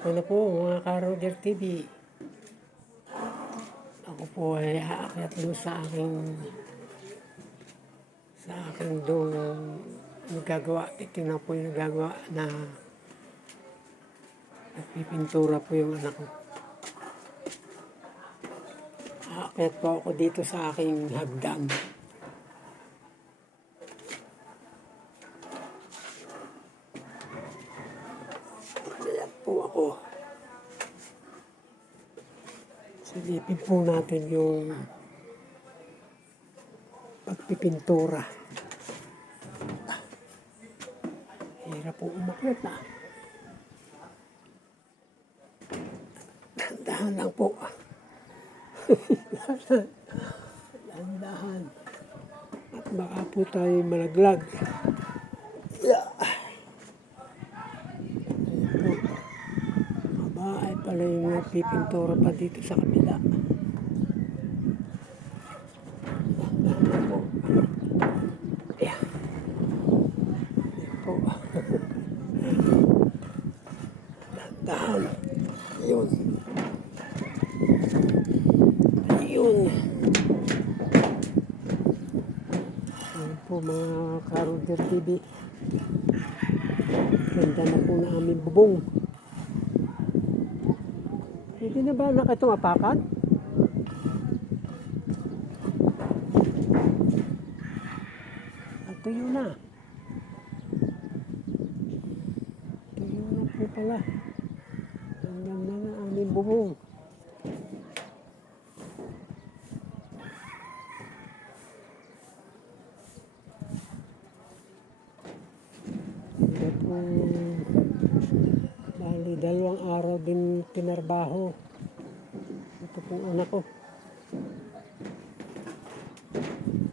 Ako na po mga ka-Roger TV. Ako po ay aakyat doon sa aking doon nagagawa. Ito na po yung nagagawa na nagpipintura po yung anak ko. Aakyat po ako dito sa aking hagdan. Ayan po ako. Silipin po natin yung pagpipintura. Hirap po umakyat na. Dahan lang po. Dahan. At baka po tayo malaglag. Ay pala yung nagpipintura pa dito sa kabila. Ayan po. Dahan. Yun. Ayun. Ayun po mga ka-Roger TV. Ganda na po na aming bubong. Hindi na ba anak itong apakan? At tuyo na. Tuyo na po pala. Ang ganda na aming bubong. Ito po, bali 2 araw din tinarbaho. Ito pong anak ko.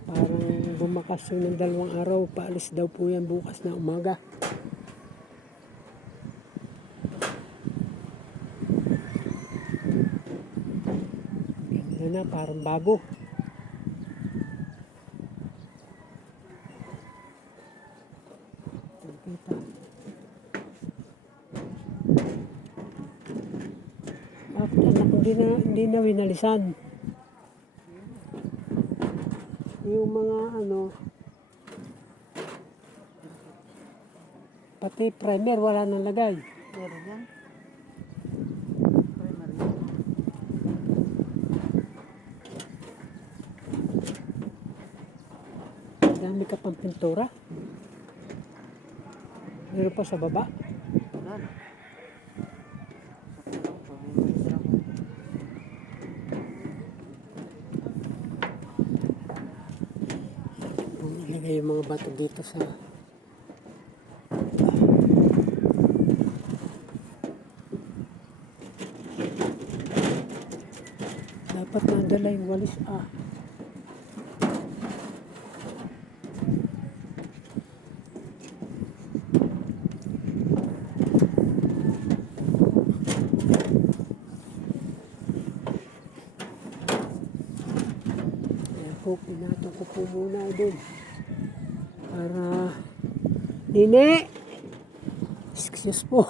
Parang bumakas yun ng 2 araw. Paalis daw po yan bukas na umaga. Ganda na, parang bago. Kita. Bakit anak ko hindi na winalisan? Yung mga pati primer wala nang lagay. Meron yan. Primer yan. Dami ka pang pintura. Meron pa sa baba. yan. Ilagay yung mga bato dito sa dapat nadala yung walis Ayan po, pinatong ko po muna doon para Nine! Excuse po.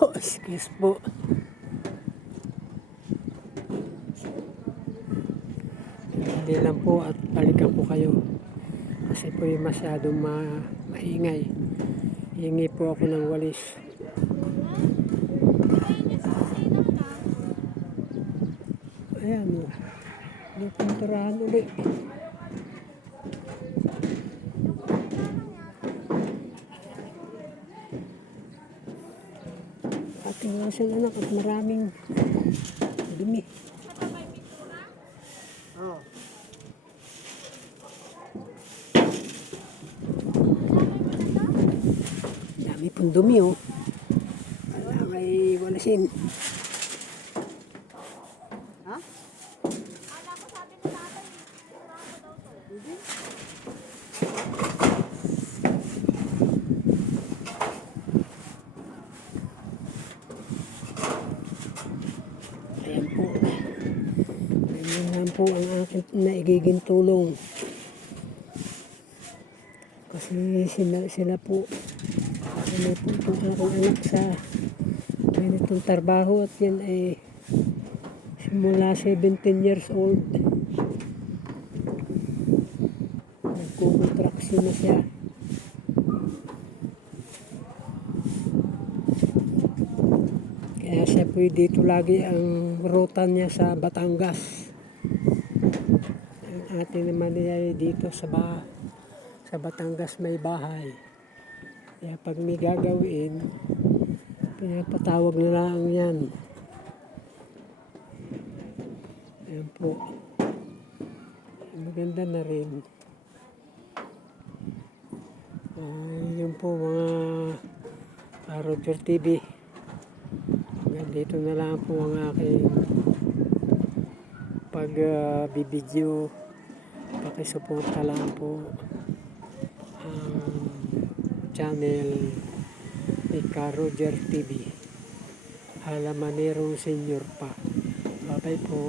Hindi lang po at balikan po kayo kasi po yung masyadong maingay. Hingi po ako ng walis. Ayan o. Napinturahan ulit. Ating wasang anak at maraming dumi. Oh. Dami pong dumi oh. Wala may walasin. Ha? Ayan po. Ayan lang po ang aking naigiging tulong. Kasi sila po may po itong aking anak sa ganitong trabaho at yan ay simula 17 years old. Nagkukontraksyon na siya. Kaya siya po dito lagi ang ruta niya sa Batangas. Ang atin naman ay dito sa Batangas may bahay. Kaya pag may gagawin, pinapatawag na lang yan. Ayan po. Maganda na rin. Yun po mga Roger TV. Hanggang dito na lang po ang aking pagbibideo. Pakisuporta lang po ang channel ni Roger TV. Halamanerong Senior pa. Bye-bye po.